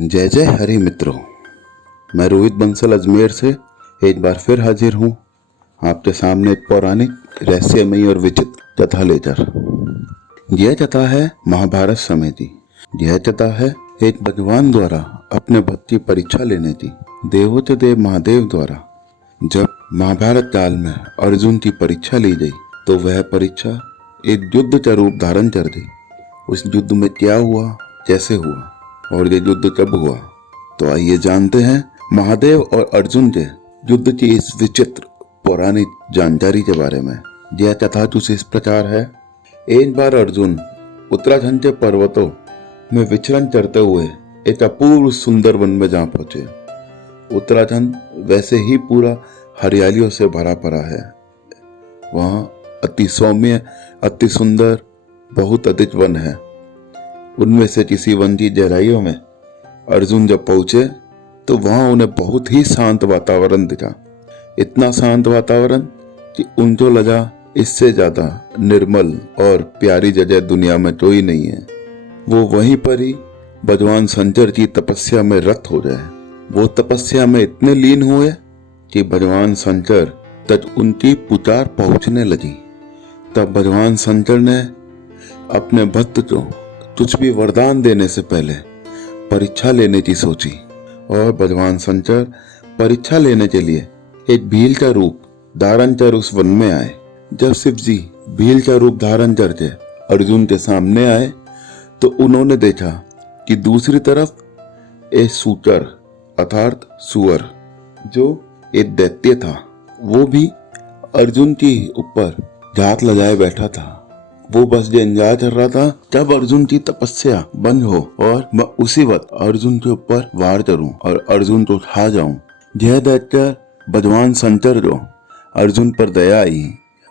जय जय हरि मित्रों। मैं रोहित बंसल अजमेर से एक बार फिर हाजिर हूँ आपके सामने एक पौराणिक, रहस्यमयी और विचित्र कथा लेकर। यह कथा है महाभारत समय की। यह कथा है एक भगवान द्वारा अपने भक्त की परीक्षा लेने की। देवों देव महादेव द्वारा जब महाभारत काल में अर्जुन की परीक्षा ली गई तो वह परीक्षा एक युद्ध का रूप धारण कर गई। उस युद्ध में क्या हुआ, कैसे हुआ और ये युद्ध कब हुआ, तो आइए जानते हैं महादेव और अर्जुन के युद्ध की इस विचित्र पौराणिक जानकारी के बारे में। यह कथा कुछ इस प्रकार है। एक बार अर्जुन उत्तराखंड के पर्वतों में विचरण करते हुए एक अपूर्व सुंदर वन में जा पहुंचे। उत्तराखंड वैसे ही पूरा हरियालियों से भरा पड़ा है। वहाँ अति सौम्य, अति सुंदर बहुत अधिक वन है। उनमें से किसी वन की गहराइयों में अर्जुन जब पहुंचे तो वहां उन्हें बहुत ही शांत वातावरण दिखा। इतना शांत वातावरण कि उनको लगा इससे ज्यादा निर्मल और प्यारी जगह दुनिया में कोई नहीं है। वो वहीं पर ही भगवान शंकर की तपस्या में रत हो गए। वो तपस्या में इतने लीन हुए कि भगवान शंकर तक उनकी पुकार पहुंचने लगी। तब भगवान शंकर ने अपने भक्त को कुछ भी वरदान देने से पहले परीक्षा लेने की सोची और भगवान शंकर परीक्षा लेने के लिए एक भील का रूप धारण कर उस वन में आए। जब शिव जी भील का रूप धारण करके अर्जुन के सामने आए तो उन्होंने देखा कि दूसरी तरफ एक सूकर अर्थात सुअर जो एक दैत्य था, वो भी अर्जुन के ऊपर घात लगाए बैठा था। वो बस ये इंतजार कर रहा था जब अर्जुन की तपस्या बंद हो और मैं उसी वक्त अर्जुन के ऊपर वार करूं और अर्जुन को खा जाऊं। यह देखकर भगवान शंकर को अर्जुन पर दया आई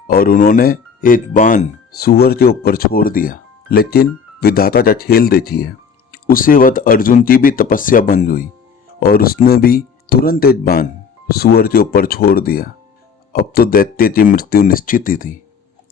और उन्होंने एक बाण सुअर के ऊपर छोड़ दिया। लेकिन विधाता का खेल देखिए, उसी वक्त अर्जुन की भी तपस्या बंद हुई और उसने भी तुरंत एक बाण सुअर के ऊपर छोड़ दिया। अब तो दैत्य की मृत्यु निश्चित ही थी,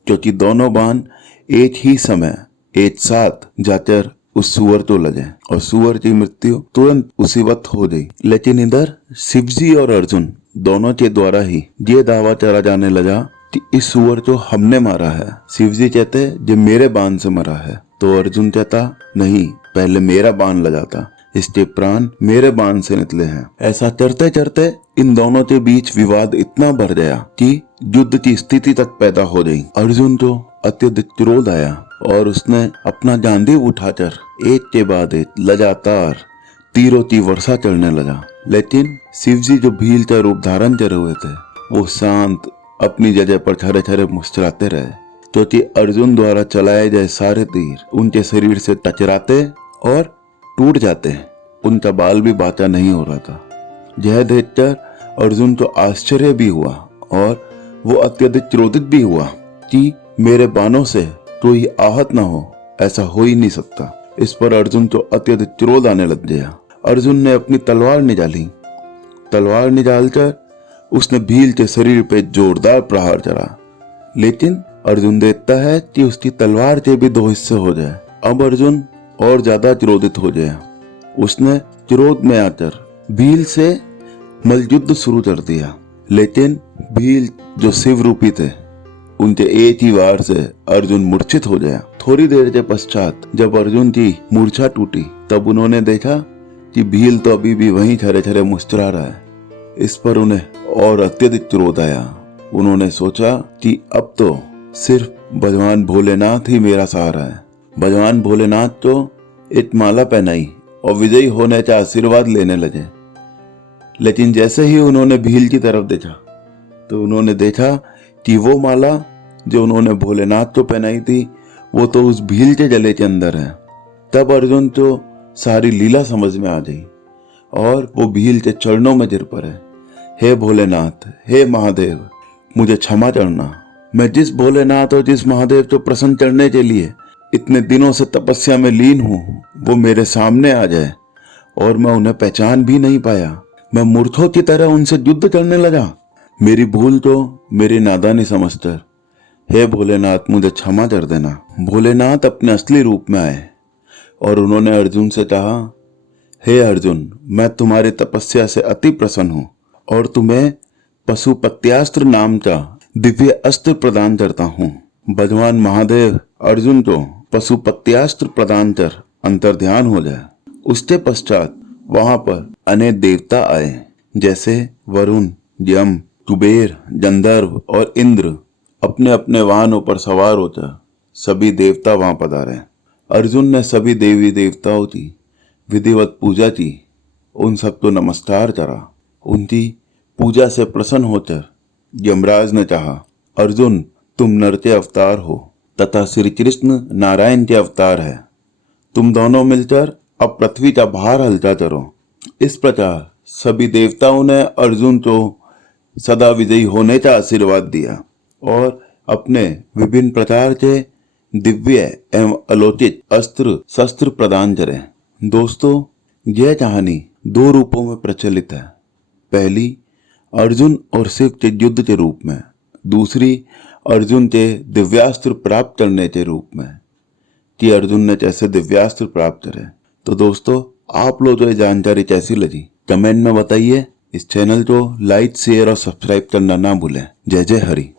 क्योंकि दोनों बाण एक ही समय एक साथ जाकर उस सुअर को लगे और सुअर की मृत्यु तुरंत उसी वक्त हो गई। लेकिन इधर शिवजी और अर्जुन दोनों के द्वारा ही ये दावा करा जाने लगा कि इस सुअर को हमने मारा है। शिवजी कहते ये मेरे बाण से मरा है, तो अर्जुन कहता नहीं, पहले मेरा बाण लगाता, इसके प्राण मेरे बाण से निकले हैं। ऐसा करते करते इन दोनों के बीच विवाद इतना बढ़ गया कि युद्ध की स्थिति तक पैदा हो गई। अर्जुन को अत्यधिक क्रोध आया और उसने अपना गांडीव उठाकर एक के बाद एक लगातार तीरों की वर्षा करने लगा। लेकिन शिवजी जो भील का रूप धारण करे हुए थे वो शांत अपनी जगह पर खड़े खड़े मुस्कुराते रहे, क्योंकि अर्जुन द्वारा चलाए गए सारे तीर उनके शरीर से टकराते और टूट जाते। उनका बाल भी बाका नहीं हो रहा था। यह देखकर अर्जुन को आश्चर्य भी हुआ और वो अत्यधिक क्रोधित भी हुआ कि मेरे बाणों से कोई आहत ना हो, ऐसा हो ही नहीं सकता। इस पर अर्जुन को अत्यधिक क्रोध आने लग गया। अर्जुन ने अपनी तलवार निकाली। तलवार निकालकर उसने भील के शरीर पे जोरदार प्रहार करा। लेकिन अर्जुन देखता है कि उसकी तलवार के भी दो हिस्से हो जाए। अब अर्जुन और ज्यादा क्रोधित हो गया। उसने क्रोध में आकर भील से मल्लयुद्ध शुरू कर दिया। लेकिन भील जो शिव रूपी थे उनके एक ही वार से अर्जुन मूर्छित हो गया। थोड़ी देर के पश्चात जब अर्जुन की मूर्छा टूटी तब उन्होंने देखा कि भील तो अभी भी वहीं खड़े खड़े मुस्कुरा रहा है। इस पर उन्हें और अत्यधिक क्रोध आया। उन्होंने सोचा कि अब तो सिर्फ भगवान भोलेनाथ ही मेरा सहारा है। भगवान भोलेनाथ को एक माला पहनाई और विजयी होने का आशीर्वाद लेने लगे। लेकिन जैसे ही उन्होंने भील की तरफ देखा तो उन्होंने देखा कि वो माला जो उन्होंने भोलेनाथ को पहनाई थी वो तो उस भील के गले के अंदर है। तब अर्जुन को सारी लीला समझ में आ गई और वो भील के चरणों में गिर पड़े। हे भोलेनाथ, हे महादेव, मुझे क्षमा करना। मैं जिस भोलेनाथ और जिस महादेव को प्रसन्न करने के लिए इतने दिनों से तपस्या में लीन हूँ वो मेरे सामने आ जाए और मैं उन्हें पहचान भी नहीं पाया। मैं मूर्खों की तरह उनसे युद्ध करने लगा। मेरी भूल को मेरी नादानी समझकर हे भोलेनाथ मुझे क्षमा कर देना। भोलेनाथ अपने असली रूप में आए और उन्होंने अर्जुन से कहा, हे अर्जुन, मैं तुम्हारी तपस्या से अति प्रसन्न हूँ और तुम्हें पशुपत्यास्त्र नाम का दिव्य अस्त्र प्रदान करता हूँ। भगवान महादेव अर्जुन को पशुपत्यास्त्र प्रदान कर अंतर्ध्यान हो जाए। उसके पश्चात वहां पर अनेक देवता आए, जैसे वरुण, यम, कुबेर, गंधर्व और इंद्र अपने अपने वाहनों पर सवार होकर सभी देवता वहां पधारे। अर्जुन ने सभी देवी देवताओं की विधिवत पूजा की, उन सबको नमस्कार करा। उनकी पूजा से प्रसन्न होकर यमराज ने कहा, अर्जुन, तुम नर के अवतार हो तथा श्री कृष्ण नारायण के अवतार है। तुम दोनों मिलकर अब पृथ्वी का भार हल्का करो। इस प्रकार सभी देवताओं ने अर्जुन को सदा विजयी होने का आशीर्वाद दिया और अपने विभिन्न प्रकार के दिव्य एवं अलौकिक अस्त्र शस्त्र प्रदान करें। दोस्तों, यह कहानी दो रूपों में प्रचलित है। पहली अर्जुन और शिव के युद्ध के रूप में, दूसरी अर्जुन के दिव्यास्त्र प्राप्त करने के रूप में कि अर्जुन ने कैसे दिव्यास्त्र प्राप्त करे। तो दोस्तों, आप लोगों को ये जानकारी कैसी लगी कमेंट में बताइए। इस चैनल को लाइक, शेयर और सब्सक्राइब करना ना भूलें। जय जय हरि।